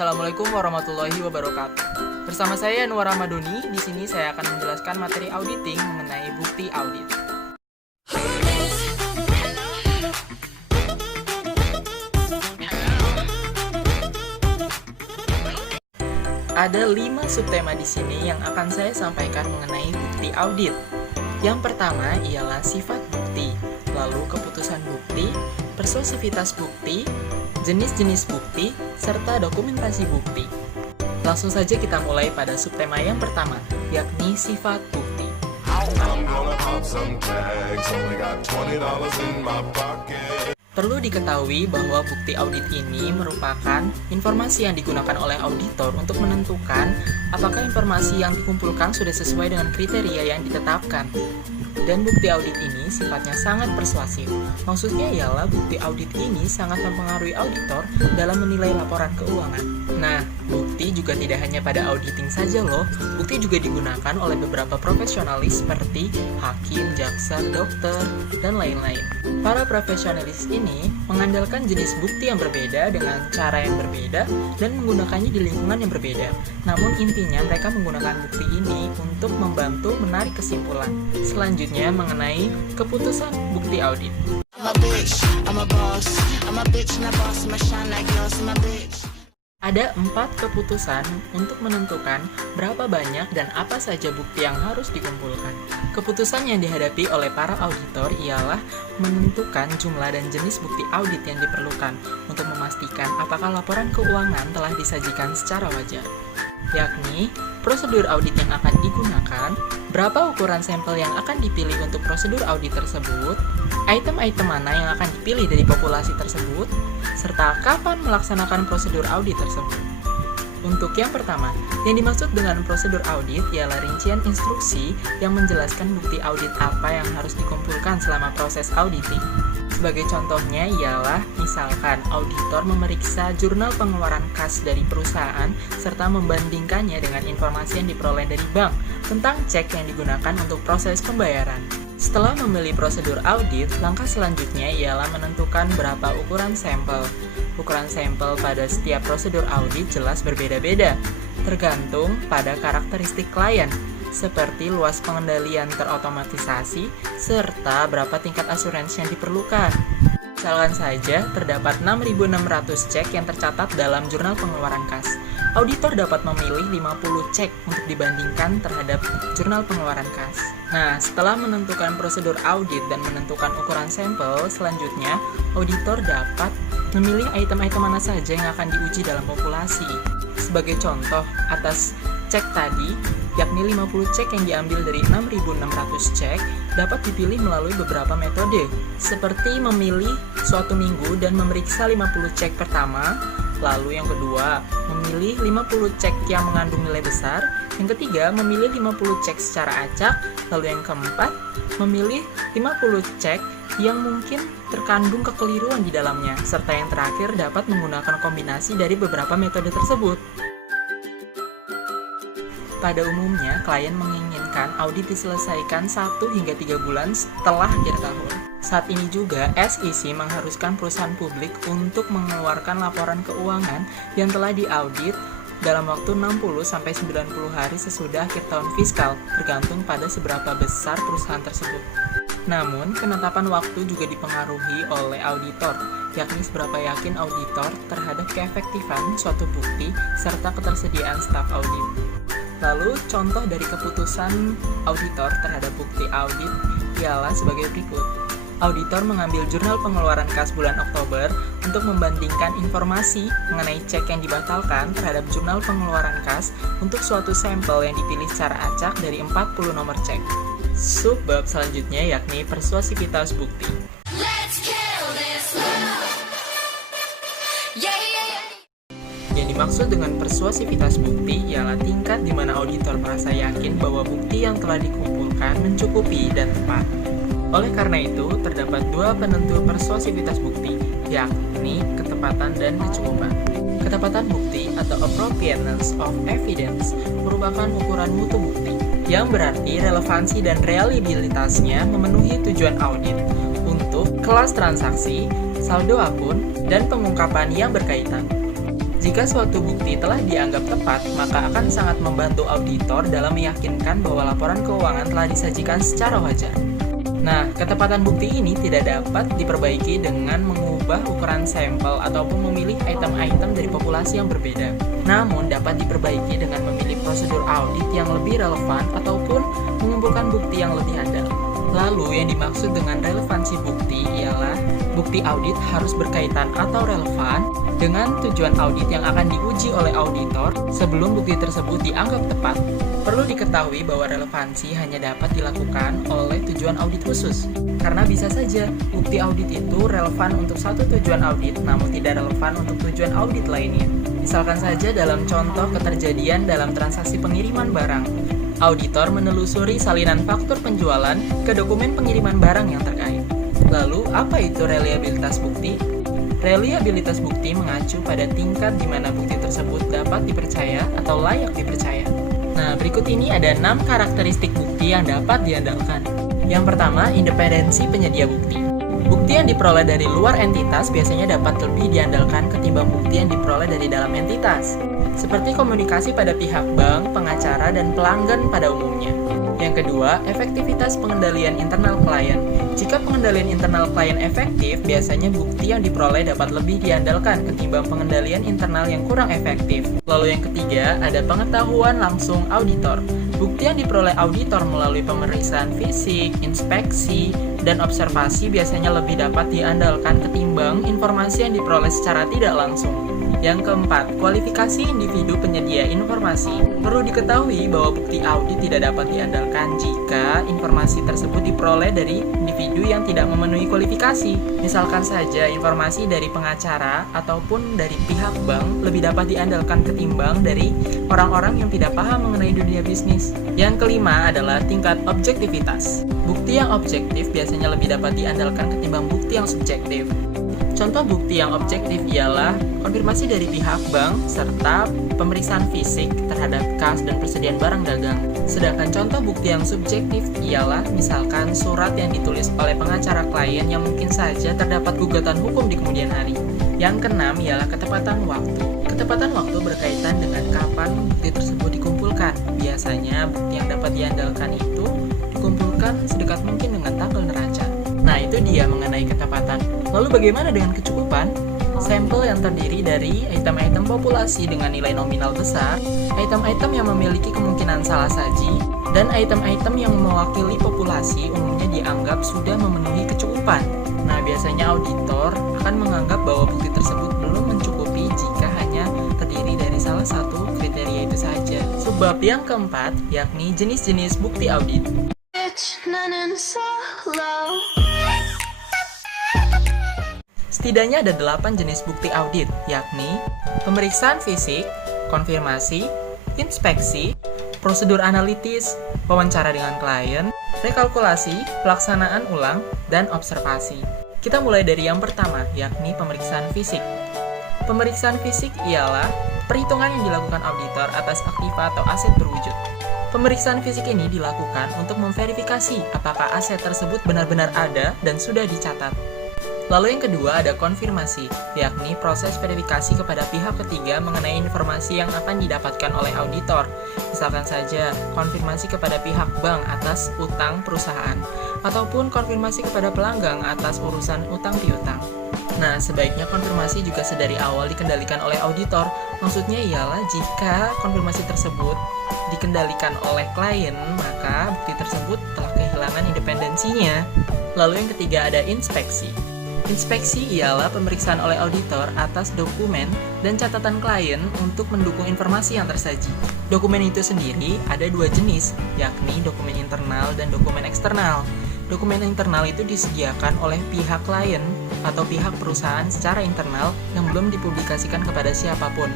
Assalamualaikum warahmatullahi wabarakatuh. Bersama saya Anwar Ramadhani, di sini saya akan menjelaskan materi auditing mengenai bukti audit. Ada 5 subtema di sini yang akan saya sampaikan mengenai bukti audit. Yang pertama ialah sifat bukti, lalu keputusan bukti, persuasivitas bukti, jenis-jenis bukti, serta dokumentasi bukti. Langsung saja kita mulai pada subtema yang pertama, yakni sifat bukti. Perlu diketahui bahwa bukti audit ini merupakan informasi yang digunakan oleh auditor untuk menentukan apakah informasi yang dikumpulkan sudah sesuai dengan kriteria yang ditetapkan. Dan bukti audit ini sifatnya sangat persuasif. Maksudnya ialah bukti audit ini sangat mempengaruhi auditor dalam menilai laporan keuangan. Nah, bukti juga tidak hanya pada auditing saja loh. Bukti juga digunakan oleh beberapa profesionalis seperti hakim, jaksa, dokter, dan lain-lain. Para profesionalis ini mengandalkan jenis bukti yang berbeda dengan cara yang berbeda dan menggunakannya di lingkungan yang berbeda. Namun intinya mereka menggunakan bukti ini untuk membantu menarik kesimpulan. Selanjutnya mengenai keputusan bukti audit. Ada 4 keputusan untuk menentukan berapa banyak dan apa saja bukti yang harus dikumpulkan. Keputusan yang dihadapi oleh para auditor ialah menentukan jumlah dan jenis bukti audit yang diperlukan untuk memastikan apakah laporan keuangan telah disajikan secara wajar, yakni prosedur audit yang akan digunakan, berapa ukuran sampel yang akan dipilih untuk prosedur audit tersebut, item-item mana yang akan dipilih dari populasi tersebut, serta kapan melaksanakan prosedur audit tersebut. Untuk yang pertama, yang dimaksud dengan prosedur audit ialah rincian instruksi yang menjelaskan bukti audit apa yang harus dikumpulkan selama proses auditing. Sebagai contohnya ialah misalkan auditor memeriksa jurnal pengeluaran kas dari perusahaan serta membandingkannya dengan informasi yang diperoleh dari bank tentang cek yang digunakan untuk proses pembayaran. Setelah memilih prosedur audit, langkah selanjutnya ialah menentukan berapa ukuran sampel. Ukuran sampel pada setiap prosedur audit jelas berbeda-beda, tergantung pada karakteristik klien, seperti luas pengendalian terotomatisasi, serta berapa tingkat asuransi yang diperlukan. Misalkan saja, terdapat 6.600 cek yang tercatat dalam jurnal pengeluaran kas. Auditor dapat memilih 50 cek untuk dibandingkan terhadap jurnal pengeluaran kas. Nah, setelah menentukan prosedur audit dan menentukan ukuran sampel, selanjutnya auditor dapat memilih item-item mana saja yang akan diuji dalam populasi. Sebagai contoh, atas cek tadi, yakni 50 cek yang diambil dari 6.600 cek, dapat dipilih melalui beberapa metode, seperti memilih suatu minggu dan memeriksa 50 cek pertama, lalu yang kedua, memilih 50 cek yang mengandung nilai besar, yang ketiga, memilih 50 cek secara acak, lalu yang keempat, memilih 50 cek yang mungkin terkandung kekeliruan di dalamnya, serta yang terakhir dapat menggunakan kombinasi dari beberapa metode tersebut. Pada umumnya, klien menginginkan audit diselesaikan 1 hingga 3 bulan setelah akhir tahun. Saat ini juga, SEC mengharuskan perusahaan publik untuk mengeluarkan laporan keuangan yang telah diaudit dalam waktu 60-90 hari sesudah akhir tahun fiskal, tergantung pada seberapa besar perusahaan tersebut. Namun, penetapan waktu juga dipengaruhi oleh auditor, yakni seberapa yakin auditor terhadap keefektifan suatu bukti serta ketersediaan staf audit. Lalu, contoh dari keputusan auditor terhadap bukti audit ialah sebagai berikut. Auditor mengambil jurnal pengeluaran kas bulan Oktober untuk membandingkan informasi mengenai cek yang dibatalkan terhadap jurnal pengeluaran kas untuk suatu sampel yang dipilih secara acak dari 40 nomor cek. Subbab selanjutnya yakni persuasivitas bukti. Yang dimaksud dengan persuasivitas bukti ialah tingkat di mana auditor merasa yakin bahwa bukti yang telah dikumpulkan mencukupi dan tepat. Oleh karena itu, terdapat 2 penentu persuasivitas bukti, yakni ketepatan dan kecukupan. Ketepatan bukti atau appropriateness of evidence merupakan ukuran mutu bukti, yang berarti relevansi dan reliabilitasnya memenuhi tujuan audit untuk kelas transaksi, saldo akun, dan pengungkapan yang berkaitan. Jika suatu bukti telah dianggap tepat, maka akan sangat membantu auditor dalam meyakinkan bahwa laporan keuangan telah disajikan secara wajar. Nah, ketepatan bukti ini tidak dapat diperbaiki dengan mengubah ukuran sampel ataupun memilih item-item dari populasi yang berbeda. Namun, dapat diperbaiki dengan memilih prosedur audit yang lebih relevan ataupun mengumpulkan bukti yang lebih andal. Lalu, yang dimaksud dengan relevansi bukti ialah bukti audit harus berkaitan atau relevan dengan tujuan audit yang akan diuji oleh auditor sebelum bukti tersebut dianggap tepat. Perlu diketahui bahwa relevansi hanya dapat dilakukan oleh tujuan audit khusus, karena bisa saja bukti audit itu relevan untuk satu tujuan audit, namun tidak relevan untuk tujuan audit lainnya. Misalkan saja dalam contoh keterjadian dalam transaksi pengiriman barang. Auditor menelusuri salinan faktur penjualan ke dokumen pengiriman barang yang terkait. Lalu, apa itu reliabilitas bukti? Reliabilitas bukti mengacu pada tingkat di mana bukti tersebut dapat dipercaya atau layak dipercaya. Nah, berikut ini ada 6 karakteristik bukti yang dapat diandalkan. Yang pertama, independensi penyedia bukti. Bukti yang diperoleh dari luar entitas biasanya dapat lebih diandalkan ketimbang bukti yang diperoleh dari dalam entitas, seperti komunikasi pada pihak bank, pengacara, dan pelanggan pada umumnya. Yang kedua, efektivitas pengendalian internal klien. Jika pengendalian internal klien efektif, biasanya bukti yang diperoleh dapat lebih diandalkan ketimbang pengendalian internal yang kurang efektif. Lalu yang ketiga, ada pengetahuan langsung auditor. Bukti yang diperoleh auditor melalui pemeriksaan fisik, inspeksi, dan observasi biasanya lebih dapat diandalkan ketimbang informasi yang diperoleh secara tidak langsung. Yang keempat, kualifikasi individu penyedia informasi. Perlu diketahui bahwa bukti audit tidak dapat diandalkan jika informasi tersebut diperoleh dari individu yang tidak memenuhi kualifikasi. Misalkan saja informasi dari pengacara ataupun dari pihak bank lebih dapat diandalkan ketimbang dari orang-orang yang tidak paham mengenai dunia bisnis. Yang kelima adalah tingkat objektivitas. Bukti yang objektif biasanya lebih dapat diandalkan ketimbang bukti yang subjektif. Contoh bukti yang objektif ialah konfirmasi dari pihak bank serta pemeriksaan fisik terhadap kas dan persediaan barang dagang. Sedangkan contoh bukti yang subjektif ialah misalkan surat yang ditulis oleh pengacara klien yang mungkin saja terdapat gugatan hukum di kemudian hari. Yang keenam ialah ketepatan waktu. Ketepatan waktu berkaitan dengan kapan bukti tersebut dikumpulkan. Biasanya bukti yang dapat diandalkan itu dikumpulkan sedekat mungkin dengan tanggal neraca. Nah, itu dia mengenai ketepatan. Lalu bagaimana dengan kecukupan? Sampel yang terdiri dari item-item populasi dengan nilai nominal besar, item-item yang memiliki kemungkinan salah saji, dan item-item yang mewakili populasi umumnya dianggap sudah memenuhi kecukupan. Nah, biasanya auditor akan menganggap bahwa bukti tersebut belum mencukupi jika hanya terdiri dari salah satu kriteria itu saja. Sebab yang keempat, yakni jenis-jenis bukti audit. Setidaknya ada 8 jenis bukti audit, yakni pemeriksaan fisik, konfirmasi, inspeksi, prosedur analitis, wawancara dengan klien, rekalkulasi, pelaksanaan ulang, dan observasi. Kita mulai dari yang pertama, yakni pemeriksaan fisik. Pemeriksaan fisik ialah perhitungan yang dilakukan auditor atas aktiva atau aset berwujud. Pemeriksaan fisik ini dilakukan untuk memverifikasi apakah aset tersebut benar-benar ada dan sudah dicatat. Lalu yang kedua ada konfirmasi, yakni proses verifikasi kepada pihak ketiga mengenai informasi yang akan didapatkan oleh auditor. Misalkan saja, konfirmasi kepada pihak bank atas utang perusahaan, ataupun konfirmasi kepada pelanggan atas urusan utang piutang. Nah, sebaiknya konfirmasi juga sedari awal dikendalikan oleh auditor. Maksudnya ialah jika konfirmasi tersebut dikendalikan oleh klien, maka bukti tersebut telah kehilangan independensinya. Lalu yang ketiga ada inspeksi. Inspeksi ialah pemeriksaan oleh auditor atas dokumen dan catatan klien untuk mendukung informasi yang tersaji. Dokumen itu sendiri ada 2 jenis, yakni dokumen internal dan dokumen eksternal. Dokumen internal itu disediakan oleh pihak klien atau pihak perusahaan secara internal yang belum dipublikasikan kepada siapapun.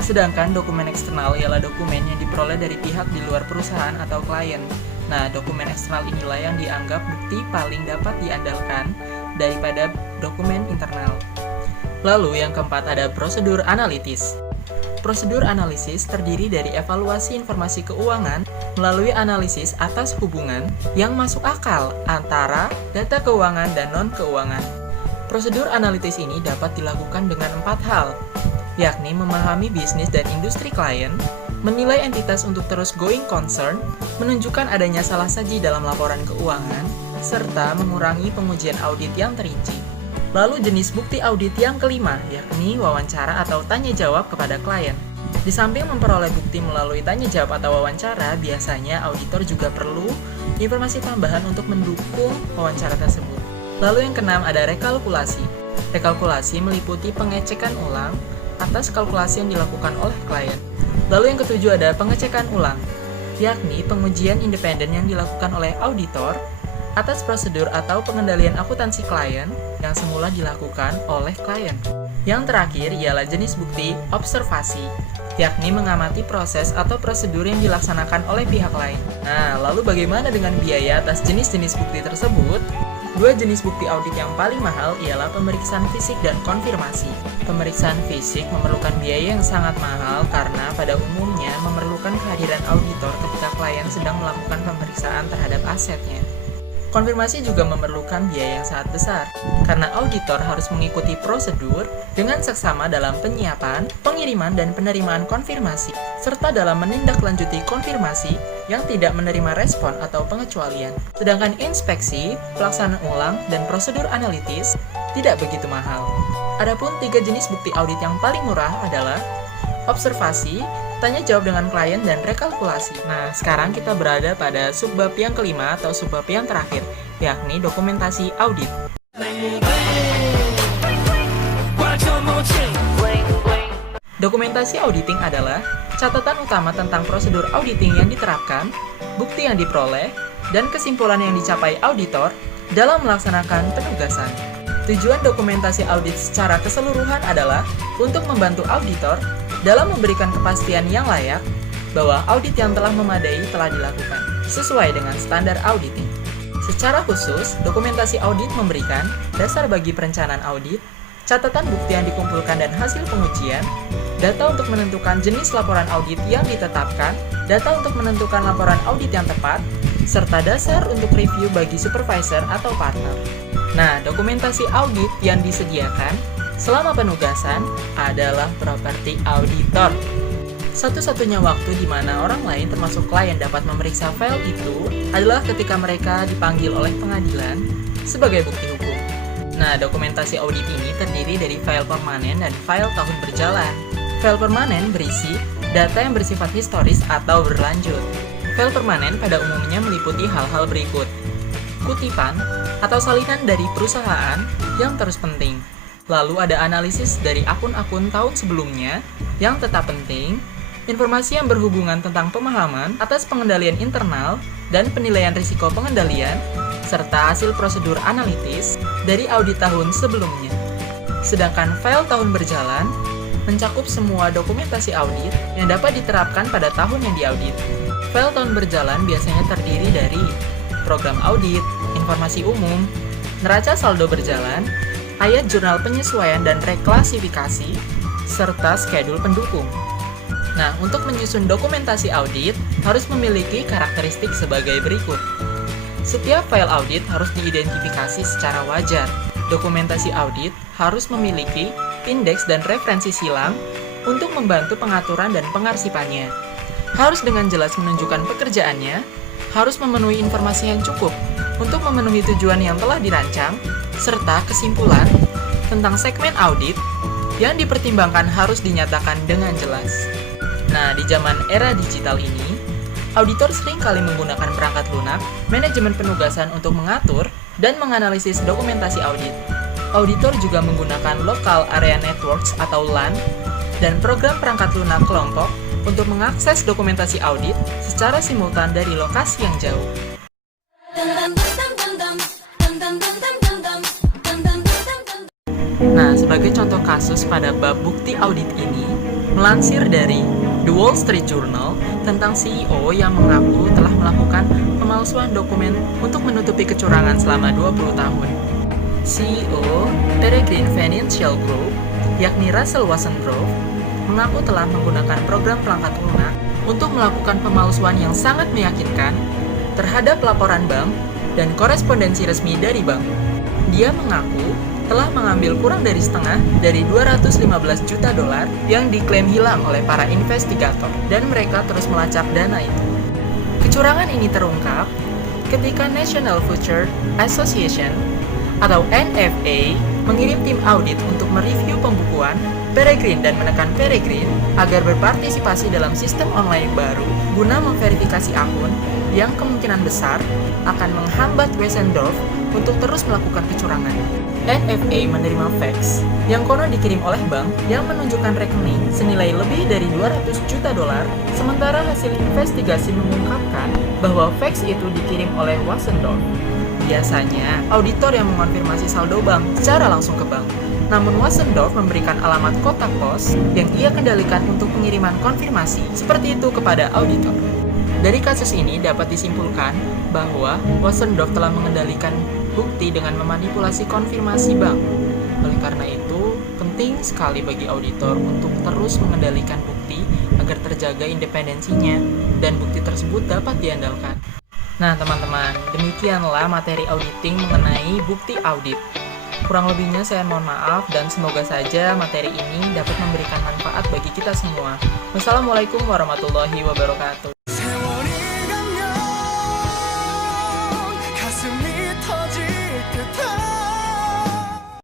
Sedangkan dokumen eksternal ialah dokumen yang diperoleh dari pihak di luar perusahaan atau klien. Nah, dokumen eksternal inilah yang dianggap bukti paling dapat diandalkan daripada dokumen internal. Lalu yang keempat ada prosedur analitis. Prosedur analisis terdiri dari evaluasi informasi keuangan melalui analisis atas hubungan yang masuk akal antara data keuangan dan non-keuangan. Prosedur analitis ini dapat dilakukan dengan 4 hal. yakni memahami bisnis dan industri klien, menilai entitas untuk terus going concern, menunjukkan adanya salah saji dalam laporan keuangan, serta mengurangi pengujian audit yang terinci. Lalu jenis bukti audit yang kelima, yakni wawancara atau tanya jawab kepada klien. Di samping memperoleh bukti melalui tanya jawab atau wawancara, biasanya auditor juga perlu informasi tambahan untuk mendukung wawancara tersebut. Lalu yang keenam ada rekalkulasi. Rekalkulasi meliputi pengecekan ulang atas kalkulasi yang dilakukan oleh klien. Lalu yang ketujuh ada pengecekan ulang, yakni pengujian independen yang dilakukan oleh auditor atas prosedur atau pengendalian akuntansi klien yang semula dilakukan oleh klien. Yang terakhir ialah jenis bukti observasi, yakni mengamati proses atau prosedur yang dilaksanakan oleh pihak lain. Nah, lalu bagaimana dengan biaya atas jenis-jenis bukti tersebut? Dua jenis bukti audit yang paling mahal ialah pemeriksaan fisik dan konfirmasi. Pemeriksaan fisik memerlukan biaya yang sangat mahal karena pada umumnya memerlukan kehadiran auditor ketika klien sedang melakukan pemeriksaan terhadap asetnya. Konfirmasi juga memerlukan biaya yang sangat besar, karena auditor harus mengikuti prosedur dengan seksama dalam penyiapan, pengiriman, dan penerimaan konfirmasi, serta dalam menindaklanjuti konfirmasi yang tidak menerima respon atau pengecualian. Sedangkan inspeksi, pelaksanaan ulang, dan prosedur analitis tidak begitu mahal. Adapun 3 jenis bukti audit yang paling murah adalah observasi, tanya jawab dengan klien, dan rekalkulasi. Nah, sekarang kita berada pada subbab yang kelima atau subbab yang terakhir, yakni dokumentasi audit. Dokumentasi auditing adalah catatan utama tentang prosedur auditing yang diterapkan, bukti yang diperoleh, dan kesimpulan yang dicapai auditor dalam melaksanakan penugasan. Tujuan dokumentasi audit secara keseluruhan adalah untuk membantu auditor dalam memberikan kepastian yang layak bahwa audit yang telah memadai telah dilakukan sesuai dengan standar auditing. Secara khusus, dokumentasi audit memberikan dasar bagi perencanaan audit, catatan bukti yang dikumpulkan dan hasil pengujian, data untuk menentukan jenis laporan audit yang ditetapkan, data untuk menentukan laporan audit yang tepat, serta dasar untuk review bagi supervisor atau partner. Nah, dokumentasi audit yang disediakan selama penugasan adalah properti auditor. Satu-satunya waktu di mana orang lain termasuk klien dapat memeriksa file itu adalah ketika mereka dipanggil oleh pengadilan sebagai bukti hukum. Nah, dokumentasi audit ini terdiri dari file permanen dan file tahun berjalan. File permanen berisi data yang bersifat historis atau berlanjut. File permanen pada umumnya meliputi hal-hal berikut: kutipan atau salinan dari perusahaan yang terus penting. Lalu ada analisis dari akun-akun tahun sebelumnya yang tetap penting, informasi yang berhubungan tentang pemahaman atas pengendalian internal dan penilaian risiko pengendalian, serta hasil prosedur analitis dari audit tahun sebelumnya. Sedangkan file tahun berjalan mencakup semua dokumentasi audit yang dapat diterapkan pada tahun yang diaudit. File tahun berjalan biasanya terdiri dari program audit, informasi umum, neraca saldo berjalan, ayat jurnal penyesuaian dan reklasifikasi, serta schedule pendukung. Nah, untuk menyusun dokumentasi audit harus memiliki karakteristik sebagai berikut. Setiap file audit harus diidentifikasi secara wajar. Dokumentasi audit harus memiliki indeks dan referensi silang untuk membantu pengaturan dan pengarsipannya. Harus dengan jelas menunjukkan pekerjaannya, harus memenuhi informasi yang cukup untuk memenuhi tujuan yang telah dirancang, serta kesimpulan tentang segmen audit yang dipertimbangkan harus dinyatakan dengan jelas. Nah, di zaman era digital ini, auditor seringkali menggunakan perangkat lunak, manajemen penugasan untuk mengatur dan menganalisis dokumentasi audit. Auditor juga menggunakan Local Area Networks atau LAN dan program perangkat lunak kelompok untuk mengakses dokumentasi audit secara simultan dari lokasi yang jauh. Nah, sebagai contoh kasus pada bab bukti audit ini, melansir dari The Wall Street Journal tentang CEO yang mengaku telah melakukan pemalsuan dokumen untuk menutupi kecurangan selama 20 tahun. CEO Peregrine Financial Group, yakni Russell Wasenbrough, mengaku telah menggunakan program perangkat lunak untuk melakukan pemalsuan yang sangat meyakinkan terhadap laporan bank dan korespondensi resmi dari bank. Dia mengaku telah mengambil kurang dari setengah dari 215 juta dolar yang diklaim hilang oleh para investigator, dan mereka terus melacak dana itu. Kecurangan ini terungkap ketika National Future Association atau NFA mengirim tim audit untuk mereview pembukuan Peregrine dan menekan Peregrine agar berpartisipasi dalam sistem online baru guna memverifikasi akun yang kemungkinan besar akan menghambat Wessendorf untuk terus melakukan kecurangan. NFA menerima fax yang konon dikirim oleh bank yang menunjukkan rekening senilai lebih dari 200 juta dolar, sementara hasil investigasi mengungkapkan bahwa fax itu dikirim oleh Wessendorf. Biasanya, auditor yang mengonfirmasi saldo bank secara langsung ke bank. Namun Wessendorf memberikan alamat kotak pos yang ia kendalikan untuk pengiriman konfirmasi seperti itu kepada auditor. Dari kasus ini dapat disimpulkan bahwa Wessendorf telah mengendalikan bukti dengan memanipulasi konfirmasi bank. Oleh karena itu, penting sekali bagi auditor untuk terus mengendalikan bukti agar terjaga independensinya dan bukti tersebut dapat diandalkan. Nah teman-teman, demikianlah materi auditing mengenai bukti audit. Kurang lebihnya saya mohon maaf dan semoga saja materi ini dapat memberikan manfaat bagi kita semua. Wassalamualaikum warahmatullahi wabarakatuh.